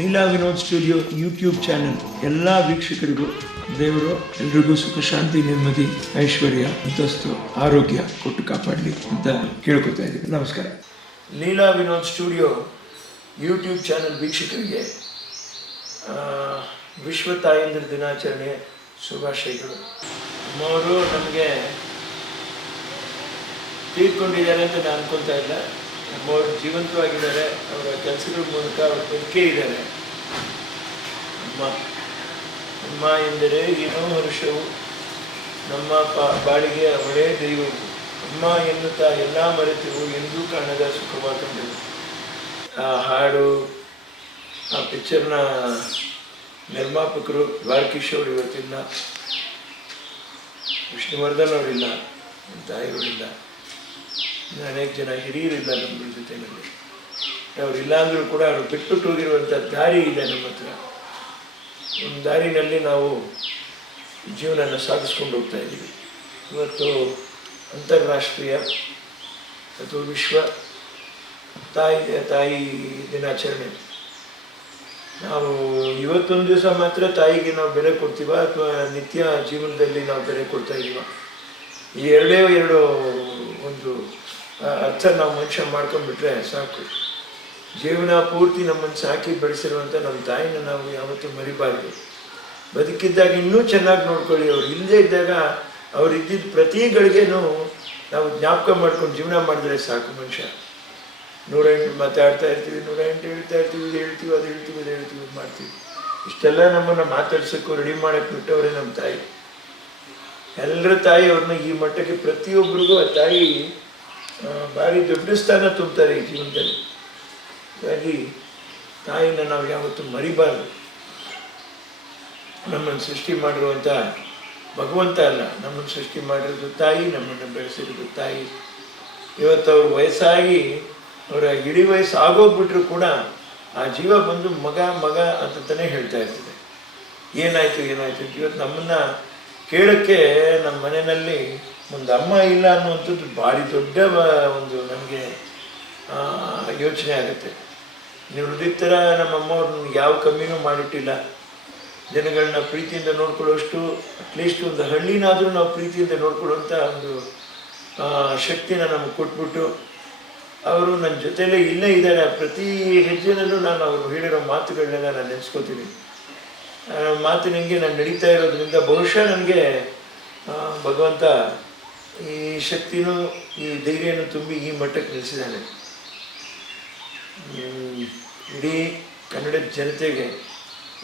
Leela Vinod studio YouTube channel. ಎಲ್ಲ ವೀಕ್ಷಕರಿಗೂ ದೇವರು ಎಲ್ರಿಗೂ ಸುಖ, ಶಾಂತಿ, ನೆಮ್ಮದಿ, ಐಶ್ವರ್ಯ ಅಂತಸ್ತು ಆರೋಗ್ಯ ಕೊಟ್ಟು ಕಾಪಾಡಲಿ ಅಂತ ಕೇಳ್ಕೊತಾ ಇದ್ದೀವಿ ನಮಸ್ಕಾರ. Leela Vinod studio YouTube channel ವೀಕ್ಷಕರಿಗೆ ವಿಶ್ವ ತಾಯಂದ್ರ ದಿನಾಚರಣೆ ಶುಭಾಶಯಗಳು. ಅಮ್ಮವರು ನಮಗೆ ತೀರ್ಕೊಂಡಿದ್ದಾರೆ ಅಂತ ನಾನು ಅನ್ಕೊತಾ ಇಲ್ಲ. ಜೀವಂತವಾಗಿದ್ದಾರೆ, ಅವರ ಕೆಲಸಗಳ ಮೂಲಕ ಅವರು ಬದುಕೇ ಇದ್ದಾರೆ. ಅಮ್ಮ ಅಮ್ಮ ಎಂದರೆ ಏನೋ ಹರ್ಷವು ನಮ್ಮ ಬಾಳಿಗೆ ಅವಳೇ ದೈವವು ಅಮ್ಮ ಎನ್ನುತ್ತಾ ಎಲ್ಲ ಮರೆತೆವು ಎಂದೂ ಕಾಣದ ಸುಖವಾದಂಡೆವು ಆ ಹಾಡು, ಆ ಪಿಕ್ಚರ್ನ ನಿರ್ಮಾಪಕರು ದ್ವಾರಕೀಶ್ ಅವರು ಇವತ್ತಿಲ್ಲ ವಿಷ್ಣುವರ್ಧನ್ ಅವರಿಲ್ಲ, ತಾಯಿಗಳಿಲ್ಲ. ಅನೇಕ ಜನ ಹಿರಿಯರಿಲ್ಲ ನಮ್ಮ ಜೊತೆಯಲ್ಲಿ. ಅವರು ಇಲ್ಲಾಂದರೂ ಕೂಡ ಅವರು ಬಿಟ್ಟು ಹೋಗಿರುವಂಥ ದಾರಿ ಇದೆ ನಮ್ಮ ಹತ್ರ. ಒಂದು ದಾರಿನಲ್ಲಿ ನಾವು ಜೀವನನ ಸಾಧಿಸ್ಕೊಂಡು ಹೋಗ್ತಾ ಇದ್ದೀವಿ. ಇವತ್ತು ಅಂತಾರಾಷ್ಟ್ರೀಯ ಅಥವಾ ವಿಶ್ವ ತಾಯಿ ತಾಯಿ ದಿನಾಚರಣೆ. ನಾವು ಇವತ್ತೊಂದು ದಿವಸ ಮಾತ್ರ ತಾಯಿಗೆ ನಾವು ಬೆಲೆ ಕೊಡ್ತೀವ ಅಥವಾ ನಿತ್ಯ ಜೀವನದಲ್ಲಿ ನಾವು ಬೆಲೆ ಕೊಡ್ತಾ ಇದ್ದೀವ? ಈ ಎರಡೇ, ಎರಡು ಒಂದು ಅರ್ಥ ನಾವು ಮನುಷ್ಯ ಮಾಡ್ಕೊಂಡ್ಬಿಟ್ರೆ ಸಾಕು. ಜೀವನ ಪೂರ್ತಿ ನಮ್ಮನ್ನು ಸಾಕಿ ಬೆಳೆಸಿರುವಂಥ ನಮ್ಮ ತಾಯಿನ ನಾವು ಯಾವತ್ತೂ ಮರಿಬಾರ್ದು. ಬದುಕಿದ್ದಾಗ ಇನ್ನೂ ಚೆನ್ನಾಗಿ ನೋಡ್ಕೊಳ್ಳಿ. ಅವ್ರು ಇಲ್ಲದೇ ಇದ್ದಾಗ ಅವ್ರು ಇದ್ದಿದ್ದ ಪ್ರತಿ ನಾವು ಜ್ಞಾಪಕ ಮಾಡ್ಕೊಂಡು ಜೀವನ ಮಾಡಿದ್ರೆ ಸಾಕು ಮನುಷ್ಯ. ನೂರ ಎಂಟು ಮಾತಾಡ್ತಾ ಇರ್ತೀವಿ ನೂರ ಎಂಟು ಹೇಳ್ತಾ ಇರ್ತೀವಿ, ಇದು ಹೇಳ್ತೀವಿ, ಅದು ಹೇಳ್ತೀವಿ ಅದು ಹೇಳ್ತೀವಿ ಇದು ಮಾಡ್ತೀವಿ. ಇಷ್ಟೆಲ್ಲ ನಮ್ಮನ್ನು ಮಾತಾಡ್ಸೋಕ್ಕೂ ರೆಡಿ ಮಾಡೋಕ್ಕೆ ಬಿಟ್ಟವರೇ ನಮ್ಮ ತಾಯಿ. ಎಲ್ಲರ ತಾಯಿ ಅವ್ರನ್ನ ಈ ಮಟ್ಟಕ್ಕೆ ಪ್ರತಿಯೊಬ್ಬರಿಗೂ ಆ ತಾಯಿ ಭಾರಿ ದೊಡ್ಡ ಸ್ಥಾನ ತುಂಬ್ತಾರೆ ಈ ಜೀವನದಲ್ಲಿ. ಹಾಗಾಗಿ ತಾಯಿನ ನಾವು ಯಾವತ್ತೂ ಮರಿಬಾರ್ದು. ನಮ್ಮನ್ನು ಸೃಷ್ಟಿ ಮಾಡಿರುವಂಥ ಭಗವಂತ ಅಲ್ಲ, ನಮ್ಮನ್ನು ಸೃಷ್ಟಿ ಮಾಡಿರೋದು ತಾಯಿ, ನಮ್ಮನ್ನು ಬೆಳೆಸಿರೋದು ತಾಯಿ. ಇವತ್ತು ಅವ್ರ ವಯಸ್ಸಾಗಿ, ಅವರ ಇಡೀ ವಯಸ್ಸು ಆಗೋಗ್ಬಿಟ್ರು ಕೂಡ ಆ ಜೀವ ಬಂದು ಮಗ ಮಗ ಅಂತಲೇ ಹೇಳ್ತಾ ಇರ್ತದೆ. ಏನಾಯಿತು ಏನಾಯಿತು ಇವತ್ತು ನಮ್ಮನ್ನು ಕೇಳೋಕ್ಕೆ ನಮ್ಮ ಮನೆಯಲ್ಲಿ ಒಂದು ಅಮ್ಮ ಇಲ್ಲ ಅನ್ನುವಂಥದ್ದು ಭಾರಿ ದೊಡ್ಡ ಒಂದು ನಮಗೆ ಯೋಚನೆ ಆಗುತ್ತೆ. ನೀವು ಹೃದಯ ನಮ್ಮ ಅಮ್ಮವ್ರನ್ನ ಯಾವ ಕಮ್ಮಿನೂ ಮಾಡಿಟ್ಟಿಲ್ಲ. ಜನಗಳನ್ನ ಪ್ರೀತಿಯಿಂದ ನೋಡ್ಕೊಳ್ಳೋಷ್ಟು ಅಟ್ಲೀಸ್ಟ್ ಒಂದು ಹಳ್ಳಿನಾದರೂ ನಾವು ಪ್ರೀತಿಯಿಂದ ನೋಡ್ಕೊಳ್ಳುವಂಥ ಒಂದು ಶಕ್ತಿನ ನಮಗೆ ಕೊಟ್ಬಿಟ್ಟು ಅವರು ನನ್ನ ಜೊತೆಯಲ್ಲೇ ಇಲ್ಲೇ ಇದ್ದಾರೆ. ಪ್ರತಿ ಹೆಜ್ಜೆನಲ್ಲೂ ನಾನು ಅವರು ಹೇಳಿರೋ ಮಾತುಗಳನ್ನೆಲ್ಲ ನಾನು ನೆನೆಸ್ಕೋತೀನಿ. ಆ, ಮಾತಿನಂಗೆ ನಾನು ನಡೀತಾ ಇರೋದ್ರಿಂದ ಬಹುಶಃ ನನಗೆ ಭಗವಂತ ಈ ಶಕ್ತಿನೂ ಈ ಧೈರ್ಯನೂ ತುಂಬಿ ಈ ಮಟ್ಟಕ್ಕೆ ನಿಲ್ಲಿಸಿದ್ದಾನೆ ಇಡೀ ಕನ್ನಡದ ಜನತೆಗೆ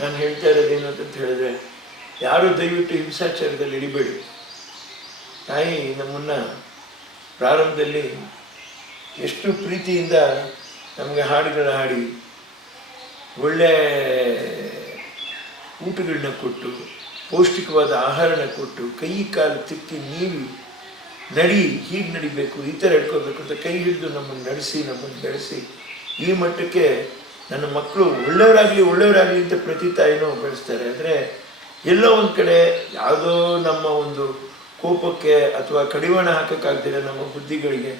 ನಾನು ಹೇಳ್ತಾ ಇರೋದೇನು ಅಂತ ಹೇಳಿದ್ರೆ, ಯಾರು ದಯವಿಟ್ಟು ಹಿಂಸಾಚಾರದಲ್ಲಿ ಇಡಿಬೇಡಿ ತಾಯಿ ನಮ್ಮನ್ನು ಪ್ರಾರಂಭದಲ್ಲಿ ಎಷ್ಟು ಪ್ರೀತಿಯಿಂದ ನಮಗೆ ಹಾಡುಗಳನ್ನ ಹಾಡಿ, ಒಳ್ಳೆ ಊಟಗಳನ್ನ ಕೊಟ್ಟು, ಪೌಷ್ಟಿಕವಾದ ಆಹಾರನ ಕೊಟ್ಟು, ಕೈ ಕಾಲು ತಿಕ್ಕಿ ನೀವಿ ನಡಿ, ಹೀಗೆ ನಡಿಬೇಕು, ಈ ಥರ ಹಿಡ್ಕೋಬೇಕು ಅಂತ ಕೈ ಹಿಡಿದು ನಮ್ಮನ್ನು ನಡೆಸಿ, ನಮ್ಮನ್ನು ಬೆಳೆಸಿ. ಈ ಮಟ್ಟಕ್ಕೆ ನನ್ನ ಮಕ್ಕಳು ಒಳ್ಳೆಯವರಾಗಲಿ ಒಳ್ಳೆಯವರಾಗಲಿ ಅಂತ ಪ್ರತಿ ತಾಯಿನೂ ಬೆಳೆಸ್ತಾರೆ ಅಂದರೆ ಎಲ್ಲೋ ಒಂದು ಕಡೆ ಯಾವುದೋ ನಮ್ಮ ಒಂದು ಕೋಪಕ್ಕೆ ಅಥವಾ ಕಡಿವಾಣ ಹಾಕೋಕ್ಕಾಗ್ದಿರ ನಮ್ಮ ಬುದ್ಧಿಗಳಿಗೆ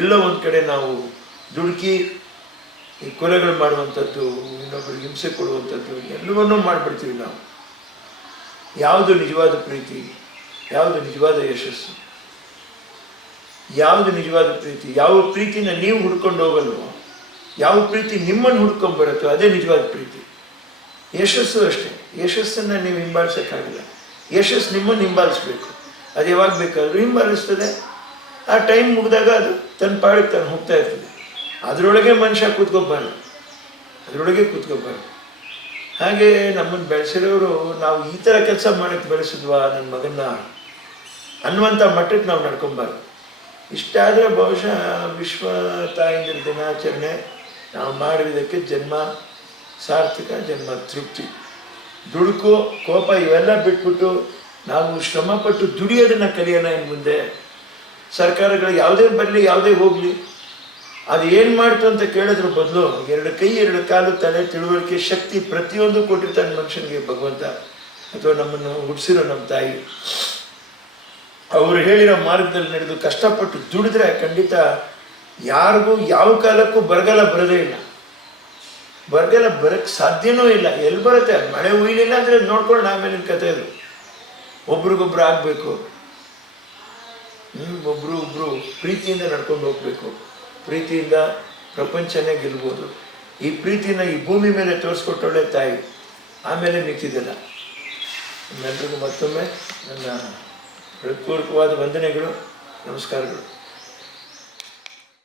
ಎಲ್ಲೋ ಒಂದು ಕಡೆ ನಾವು ದುಡುಕಿ ಈ ಕೊಲೆಗಳು ಮಾಡುವಂಥದ್ದು ಇನ್ನೊಬ್ಬರಿಗೆ ಹಿಂಸೆ ಕೊಡುವಂಥದ್ದು, ಎಲ್ಲವನ್ನೂ ಮಾಡಿಬಿಡ್ತೀವಿ ನಾವು. ಯಾವುದು ನಿಜವಾದ ಪ್ರೀತಿ, ಯಾವುದು ನಿಜವಾದ ಯಶಸ್ಸು. ಯಾವುದು ನಿಜವಾದ ಪ್ರೀತಿ? ಯಾವ ಪ್ರೀತಿನ ನೀವು ಹುಡ್ಕೊಂಡು ಹೋಗಲ್ವೋ, ಯಾವ ಪ್ರೀತಿ ನಿಮ್ಮನ್ನು ಹುಡ್ಕೊಂಡು ಬರುತ್ತೋ, ಅದೇ ನಿಜವಾದ ಪ್ರೀತಿ. ಯಶಸ್ಸು ಅಷ್ಟೇ. ಯಶಸ್ಸನ್ನು ನೀವು ಹಿಂಬಾಲಿಸೋಕ್ಕಾಗಲ್ಲ. ಯಶಸ್ಸು ನಿಮ್ಮನ್ನು ಹಿಂಬಾಲಿಸ್ಬೇಕು. ಅದು ಯಾವಾಗ ಬೇಕಾದರೂ ಹಿಂಬಾಲಿಸ್ತದೆ. ಆ ಟೈಮ್ ಮುಗಿದಾಗ ಅದು ತನ್ನ ಪಾಡಿಗೆ ತಾನು ಹೋಗ್ತಾ ಇರ್ತದೆ. ಅದರೊಳಗೆ ಮನುಷ್ಯ ಕೂತ್ಕೊಬಾರ್ದು ಅದರೊಳಗೆ ಕೂತ್ಕೊಬಾರ್ದು ಹಾಗೆ ನಮ್ಮನ್ನು ಬೆಳೆಸಿರೋರು, ನಾವು ಈ ಥರ ಕೆಲಸ ಮಾಡೋಕ್ಕೆ ಬೆಳೆಸಿದ್ವಾ ನನ್ನ ಮಗನ್ನ ಅನ್ನುವಂಥ ಮಟ್ಟಕ್ಕೆ ನಾವು ನಡ್ಕೊಬಾರ್ದು. ಇಷ್ಟಾದರೆ ಬಹುಶಃ ವಿಶ್ವ ತಾಯಿಂದ ದಿನಾಚರಣೆ ನಾವು ಮಾಡಿರೋದಕ್ಕೆ ಜನ್ಮ, ಸಾರ್ಥಕ ಜನ್ಮ, ತೃಪ್ತಿ. ದುಡುಕು, ಕೋಪ ಇವೆಲ್ಲ ಬಿಟ್ಬಿಟ್ಟು ನಾವು ಶ್ರಮಪಟ್ಟು ದುಡಿಯೋದನ್ನು ಕಲಿಯೋಣ ಇನ್ನು ಮುಂದೆ. ಸರ್ಕಾರಗಳು ಯಾವುದೇ ಬರಲಿ, ಯಾವುದೇ ಹೋಗಲಿ, ಅದು ಏನು ಮಾಡ್ತು ಅಂತ ಕೇಳಿದ್ರ ಬದಲು ಎರಡು ಕೈ, ಎರಡು ಕಾಲು, ತಲೆ ತಿಳುವಳಿಕೆ ಶಕ್ತಿ ಪ್ರತಿಯೊಂದು ಕೊಟ್ಟಿರ್ತಾನೆ ಮನುಷ್ಯನಿಗೆ ಭಗವಂತ. ಅಥವಾ ನಮ್ಮನ್ನು ಹುಟ್ಟಿಸಿರೋ ನಮ್ಮ ತಾಯಿ. ಅವರು ಹೇಳಿರೋ ಮಾರ್ಗದಲ್ಲಿ ನಡೆದು ಕಷ್ಟಪಟ್ಟು ದುಡಿದ್ರೆ ಖಂಡಿತ ಯಾರಿಗೂ ಯಾವ ಕಾಲಕ್ಕೂ ಬರಗಾಲ ಬರೋದೇ ಇಲ್ಲ. ಬರಗಾಲ ಬರಕ್ಕೆ ಸಾಧ್ಯನೂ ಇಲ್ಲ. ಎಲ್ಲಿ ಬರುತ್ತೆ? ಮಳೆ ಹುಯ್ಲಿಲ್ಲ ಅಂದರೆ ನೋಡ್ಕೊಂಡು ಆಮೇಲೆ ಕತೆ ಅದು. ಒಬ್ರಿಗೊಬ್ರು ಆಗಬೇಕು. ಒಬ್ರು ಒಬ್ರು ಪ್ರೀತಿಯಿಂದ ನಡ್ಕೊಂಡು ಹೋಗ್ಬೇಕು. ಪ್ರೀತಿಯಿಂದ ಪ್ರಪಂಚನೇ ಗೆಲ್ಬೋದು. ಈ ಪ್ರೀತಿನ ಈ ಭೂಮಿ ಮೇಲೆ ತೋರಿಸ್ಕೊಟ್ಟೊಳ್ಳೆ ತಾಯಿ. ಆಮೇಲೆ ಮಿಕ್ಕಿದಿಲ್ಲ ನಿಮ್ಮೆಲ್ರಿಗೂ ಮತ್ತೊಮ್ಮೆ ನನ್ನ ಹೃತ್ಪೂರ್ವಕವಾದ ವಂದನೆಗಳು ನಮಸ್ಕಾರಗಳು.